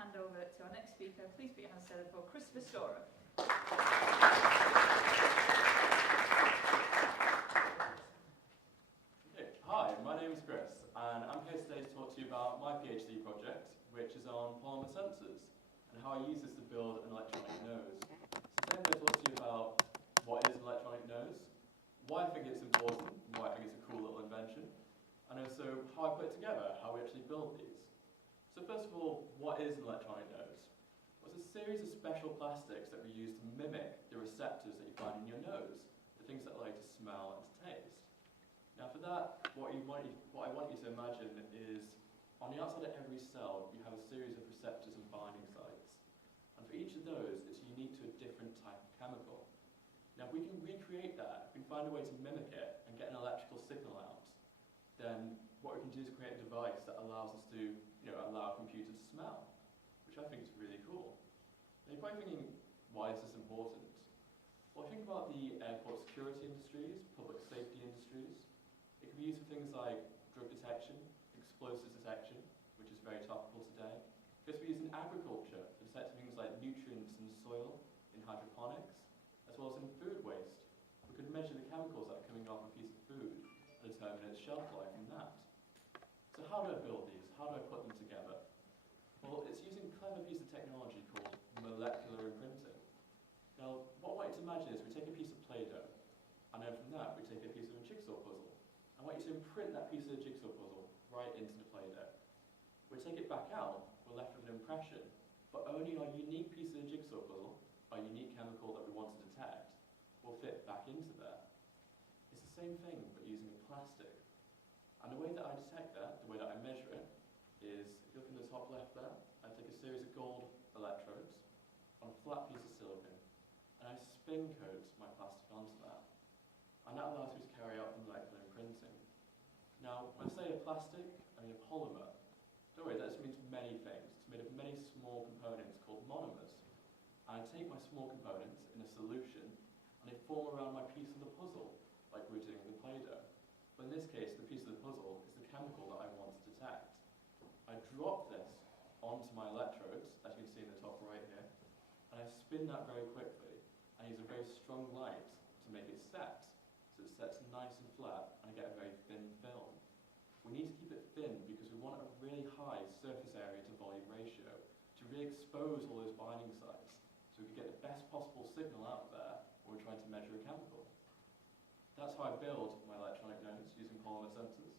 hand over to our next speaker. Please put your hands together for Christopher Storer. Hi, my name is Chris, and I'm here today to talk to you about my PhD project, which is on polymer sensors, and how I use this to build an electronic nose. So today I'm going to talk to you about what is an electronic nose, why I think it's important, and why I think it's a cool little invention, and also how I put it together, how we actually build these. So first of all, what is an electronic nose? Well, it's a series of special plastics that we use to mimic the receptors that you find in your nose, the things that allow you to smell and to taste. Now for that, what I want you to imagine is, on the outside of every cell, you have a series of receptors and binding sites. And for each of those, it's unique to a different type of chemical. Now if we can recreate that, if we can find a way to mimic it and get an electrical signal out, then what we can do is create a device that allows us to, allow a computer to smell, which I think is really cool. Now you're probably thinking, why is this important? Well, think about the airport security industries, public safety industries. It can be used for things like drug detection, explosives detection, which is very topical today. It can be used in agriculture for detecting things like nutrients in the soil, in hydroponics, as well as in food waste. We could measure the chemicals that are coming off a piece of food and determine its shelf life from that. So how do I build these? How do I put them together? Well, it's using a clever piece of technology called molecular imprinting. Now, what I want you to imagine is we take a piece of Play-Doh, and then from that we take a piece of a jigsaw puzzle. I want you to imprint that piece of the jigsaw puzzle right into the Play-Doh. We take it back out, we're left with an impression, but only our unique piece of the jigsaw puzzle, our unique chemical that we want to detect, will fit back into there. It's the same thing, but using a plastic. And the way that I detect that, the way that I measure it, is, if you look in the top left there, I take a series of gold electrodes on a flat piece of silicon, and I spin coat my plastic onto that. And that allows me to carry out the molecular imprinting. Now, when I say a plastic, I mean a polymer. Don't worry, that just means many things. It's made of many small components called monomers. And I take my small components in a solution, and they form around my piece of the puzzle, like we're doing with Play-Doh. But in this case, the piece of the puzzle is the chemical that I want to detect. I drop this onto my electrodes, as you can see in the top right here, and I spin that very quickly, and use a very strong light to make it set. So it sets nice and flat, and I get a very thin film. We need to keep it thin because we want a really high surface area to volume ratio to really expose all those binding sites, so we can get the best possible signal out there when we're trying to measure a chemical. That's how I build my electronic nose using polymer sensors.